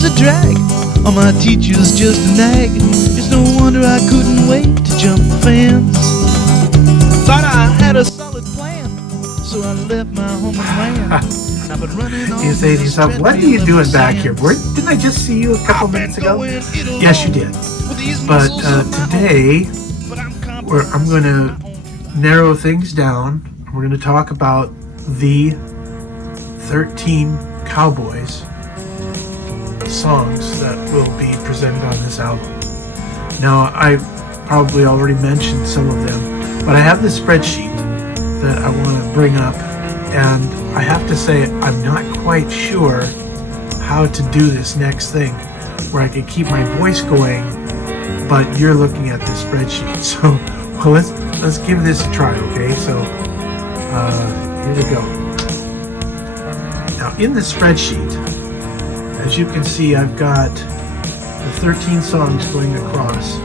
was a drag on my teachers, just a nag. It's no wonder I couldn't wait to jump the fence. Thought I had a solid plan, so I left my home and ran. You say to yourself, what are you doing back here? Didn't I just see you a couple minutes ago? Yes, you did. But today, I'm going to narrow things down. We're going to talk about the 13 Cowboys songs that will be presented on this album. Now, I probably already mentioned some of them, but I have this spreadsheet that I want to bring up, and I have to say I'm not quite sure how to do this next thing where I can keep my voice going, but you're looking at this spreadsheet. So, well, let's give this a try, okay? So, here we go. Now, in the spreadsheet, as you can see, I've got the 13 songs going across,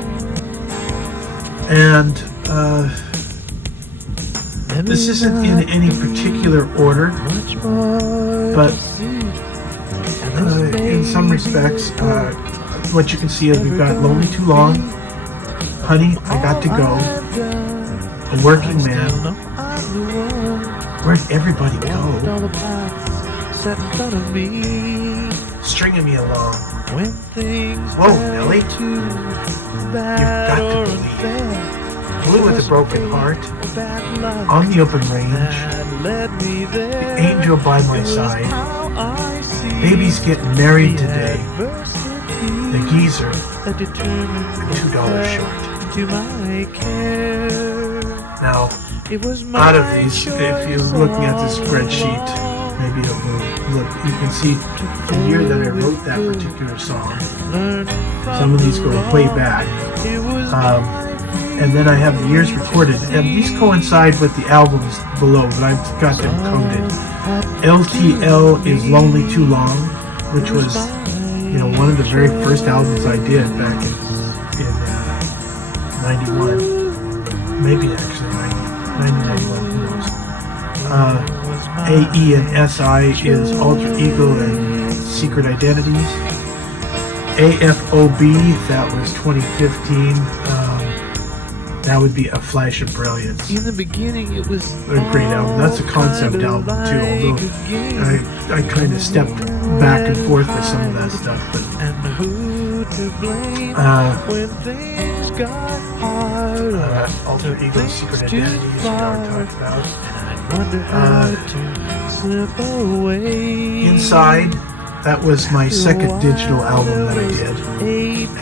and this isn't in any particular order, but in some respects, what you can see is we've got Lonely Too Long, Honey, I Got to Go, A Working Man, Where'd Everybody Go, Stringing Me Along, Whoa, Nelly, You've Got to Believe, Blue with a Broken Heart, On the Open Range, The Angel by My Side, Baby's Getting Married Today, The Geezer, and $2 Short. Now, out of these, if you're looking at this spreadsheet, maybe it will look, you can see the year that I wrote that particular song. Some of these go way back. And then I have the years recorded, and these coincide with the albums below, but I've got them coded. LTL is Lonely Too Long, which was, one of the very first albums I did back in 91. Maybe actually 91, who knows. AE and SI is Alter Ego and Secret Identities. AFOB, that was 2015. That would be A Flash of Brilliance. In the beginning, it was a great album. That's a concept album too, although I kind of stepped back and forth with some of that stuff. But Alter Ego, Secret Identities, we already talked about. Inside, that was my second digital album that I did,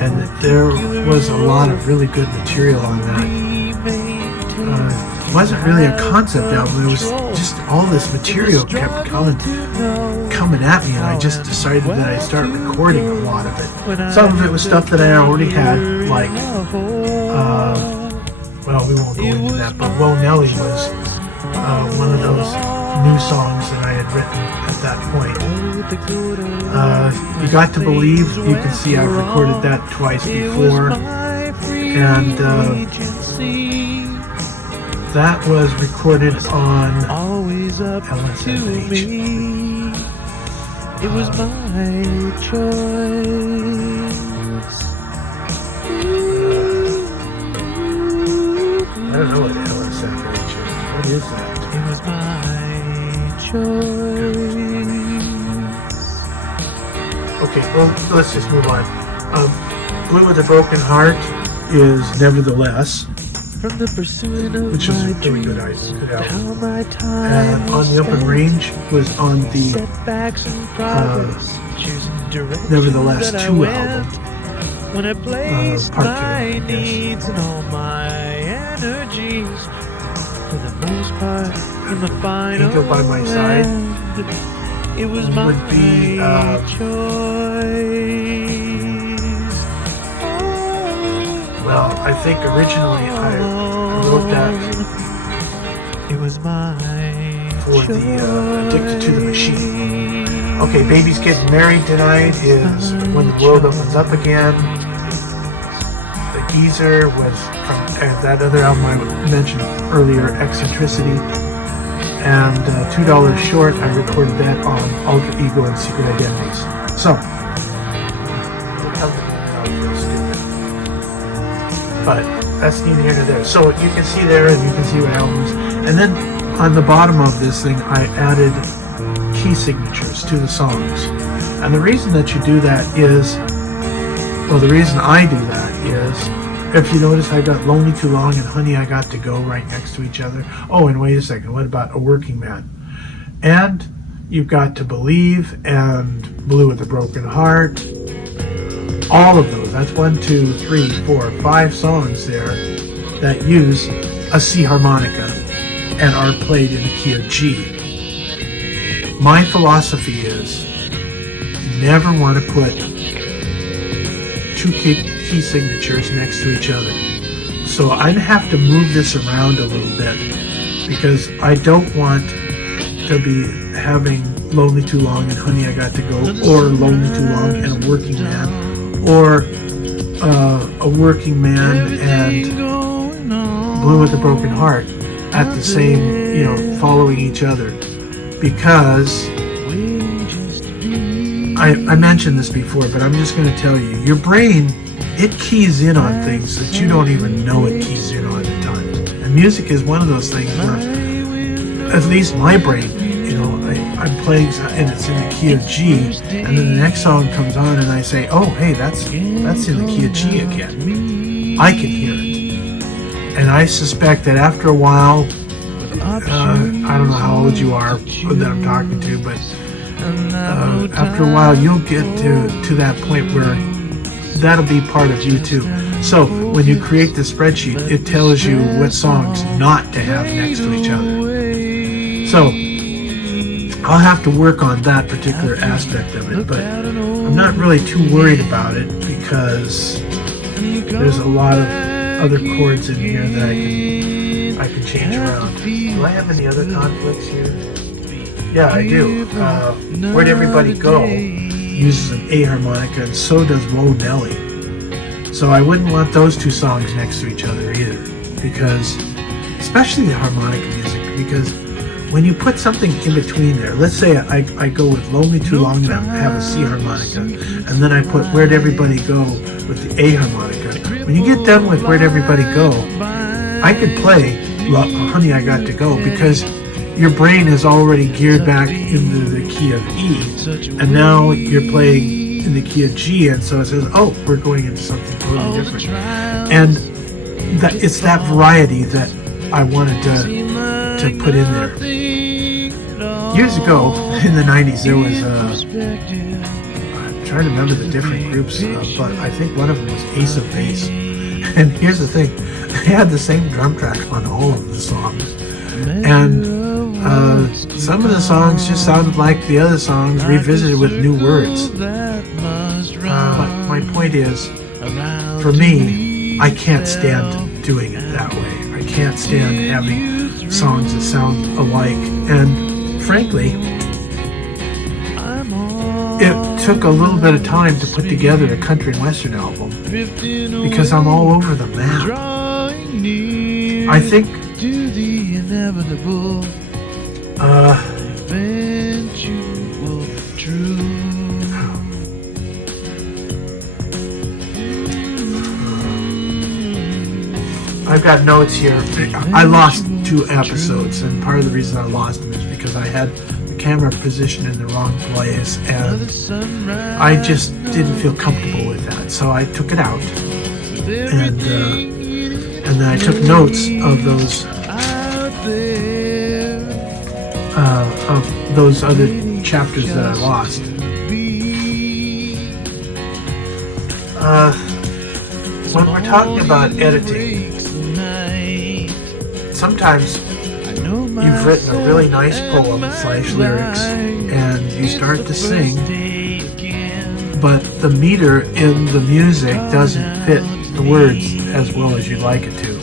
and there was a lot of really good material on that. It wasn't really a concept album, it was just all this material kept coming at me, and I just decided that I'd start recording a lot of it. Some of it was stuff that I already had, like, well, we won't go into that, but Whoa Nelly was one of those new songs that I had written at that point. You Got to Believe, you can see I've recorded that twice before, and that was recorded on LSFH. It was my choice. I don't know what LSFH is. What is that? It was my choice. Okay, well, let's just move on. Blue with a Broken Heart is Nevertheless, From the pursuit of which is a really good album. And On the Open Range was on the Nevertheless 2 album. When I placed Part 2, my needs and all my energies, for the most part, in the final Angel by My Side end, it was my would be choice. well, I think originally I wrote that It was my for the Addicted to the Machine. Okay, Baby's Getting Married Tonight is When the World Opens Up Again. The Geezer was from that other album I mentioned earlier, Eccentricity. And $2 Short, I recorded that on Alter Ego and Secret Identities. So, but that's neither here nor there. So you can see there, and you can see what albums. And then on the bottom of this thing, I added key signatures to the songs. And the reason that you do that is, well, the reason I do that is, if you notice, I got Lonely Too Long and Honey I Got to Go right next to each other. Oh, and wait a second, what about A Working Man? And you've got To Believe and Blue with a Broken Heart. All of those, that's 1, 2, 3, 4, 5 songs there that use a C harmonica and are played in the key of G. My philosophy is never want to put two key signatures next to each other. So I have to move this around a little bit because I don't want to be having Lonely Too Long and Honey I Got to Go, or Lonely Too Long and A Working Man, or A Working Man and Blue with a Broken Heart at the same, following each other. Because I mentioned this before, but I'm just going to tell you, your brain, it keys in on things that you don't even know it keys in on at times. And music is one of those things where, at least my brain, I'm playing and it's in the key of G, and then the next song comes on and I say, oh, hey, that's in the key of G again. I can hear it. And I suspect that after a while, I don't know how old you are that I'm talking to, but after a while you'll get to that point where that'll be part of you too. So when you create the spreadsheet, it tells you what songs not to have next to each other. So I'll have to work on that particular aspect of it, but I'm not really too worried about it because there's a lot of other chords in here that I can change around. Do I have any other conflicts here? Yeah, I do. Where'd Everybody Go uses an A harmonica, and so does Whoa Nelly. So I wouldn't want those two songs next to each other either, because, especially the harmonica music, because when you put something in between there, let's say I go with Lonely Too Long and I have a C harmonica, and then I put Where'd Everybody Go with the A harmonica. When you get done with Where'd Everybody Go, I could play Honey I Got to Go, because your brain is already geared back into the key of E, and now you're playing in the key of G, and so it says, oh, we're going into something totally different. And it's that variety that I wanted to put in there. Years ago, in the 90s, there was I'm trying to remember the different groups, but I think one of them was Ace of Base. And here's the thing, they had the same drum track on all of the songs. And some of the songs just sounded like the other songs revisited with new words. But my point is, for me, I can't stand doing it that way. I can't stand having songs that sound alike. And frankly, it took a little bit of time to put together a country and western album because I'm all over the map. I think I've got notes here. I lost 2 episodes, and part of the reason I lost them is because I had the camera positioned in the wrong place, and I just didn't feel comfortable with that, so I took it out, and then I took notes of those other chapters that I lost. When we're talking about editing, sometimes you've written a really nice poem / lyrics and you start to sing, but the meter in the music doesn't fit the words as well as you'd like it to.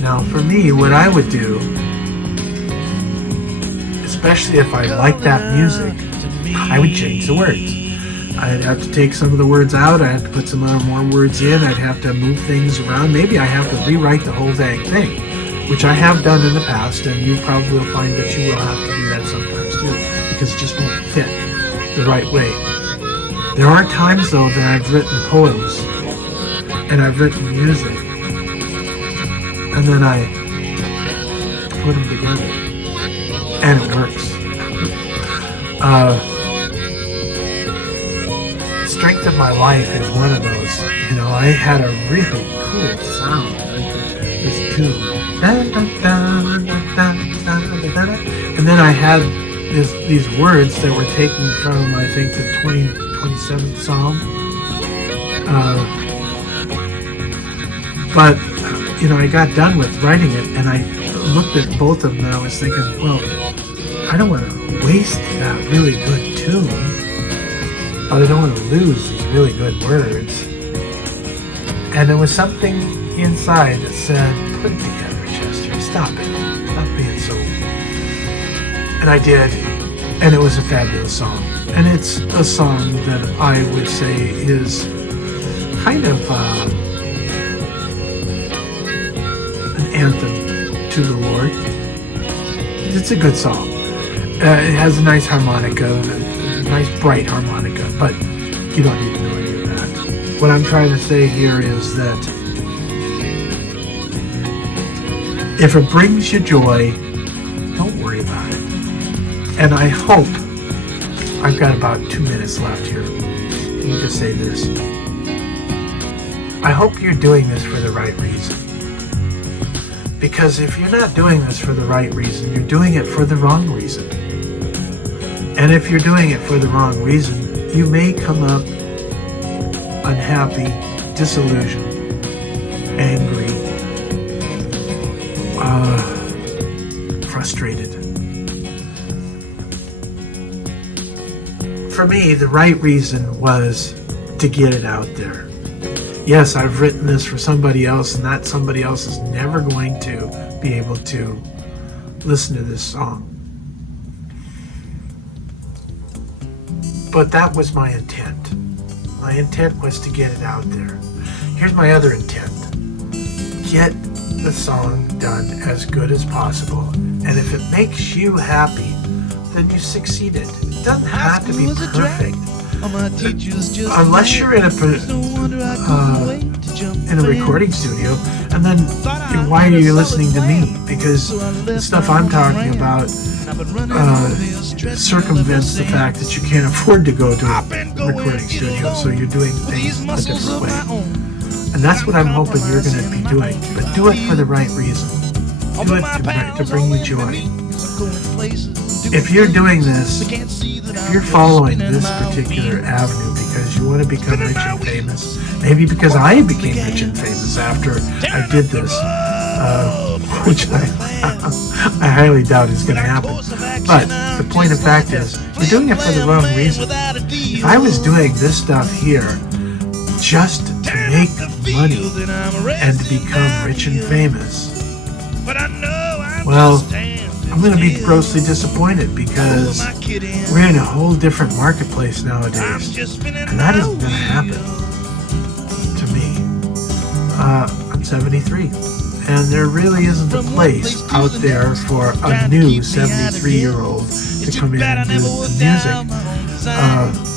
Now for me, what I would do, especially if I like that music, I would change the words. I'd have to take some of the words out, I'd have to put some more words in, I'd have to move things around, maybe I have to rewrite the whole dang thing, which I have done in the past, and you probably will find that you will have to do that sometimes too, because it just won't fit the right way. There are times though that I've written poems, and I've written music, and then I put them together, and it works. Strength of My Life is one of those. You know, I had a really cool sound. This tune. And then I had these words that were taken from, I think, the 27th Psalm. But, you know, I got done with writing it, and I looked at both of them, and I was thinking, well, I don't want to waste that really good tune, but I don't want to lose these really good words. And there was something inside that said, put it together, Chester. Stop it. Stop being so... And I did, and it was a fabulous song. And it's a song that I would say is kind of an anthem to the Lord. It's a good song. It has a nice harmonica, a nice bright harmonica, but you don't need to know any of that. What I'm trying to say here is that if it brings you joy, don't worry about it. And I hope, I've got about 2 minutes left here. Let me just say this. I hope you're doing this for the right reason. Because if you're not doing this for the right reason, you're doing it for the wrong reason. And if you're doing it for the wrong reason, you may come up unhappy, disillusioned, angry, frustrated. For me, the right reason was to get it out there. Yes, I've written this for somebody else, and that somebody else is never going to be able to listen to this song. But that was my intent. My intent was to get it out there. Here's my other intent. Get the song done as good as possible. And if it makes you happy, then you succeeded. It doesn't have to be perfect. Unless you're in a recording studio, and then why are you listening to me? Because the stuff I'm talking about circumvents the fact that you can't afford to go to a recording studio, so you're doing things a different way. And that's what I'm hoping you're going to be doing. But do it for the right reason. Do it to bring you joy. If you're doing this, if you're following this particular avenue because you want to become rich and famous, maybe because I became rich and famous after I did this, which I highly doubt is going to happen. But the point of fact is, you're doing it for the wrong reason. If I was doing this stuff here just to make money and to become rich and famous, well, I'm going to be grossly disappointed because we're in a whole different marketplace nowadays, and that isn't going to happen to me. I'm 73, and there really isn't a place out there for a new 73-year-old to come in and do the music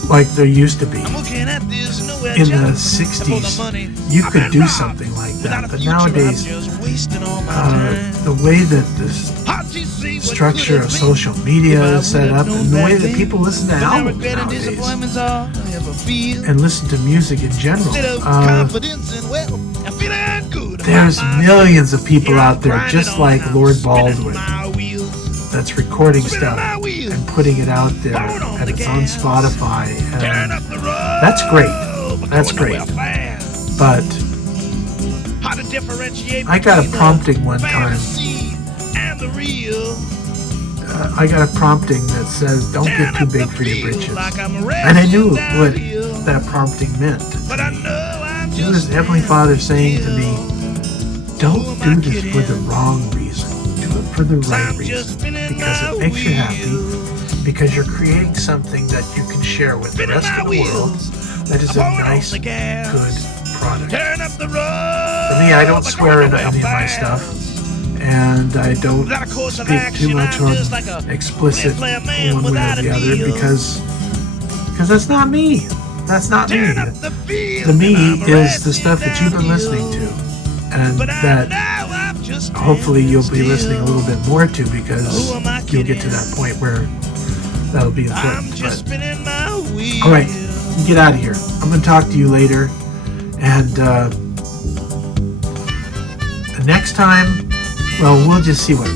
like there used to be. In the 60s, you could do something like that, but nowadays, the way that this structure of social media is set up, and the way that people listen to albums nowadays, and listen to music in general, there's millions of people out there just like Lord Baldwin that's recording stuff and putting it out there, and it's on Spotify, and that's great. That's great. But I got a prompting one time. I got a prompting that says, don't get too big for your britches. And I knew what that prompting meant. It was Heavenly Father saying to me, don't do this for the wrong reason. Do it for the right reason. Because it makes you happy. Because you're creating something that you can share with the rest of the world that is a nice, good product. For me, I don't swear into any of my stuff. And I don't speak too much on explicit one way or the other because that's not me. That's not me. Turn up the field The me and I'm is the riding stuff that you've been down listening the to, road. and But I that know I'm just hopefully you'll be listening a still. little bit more to, because Who am I you'll get to kidding? that point where that'll be I'm important. just But, spinning my wheel. all right, get out of here. I'm going to talk to you later, and next time, well, we'll just see what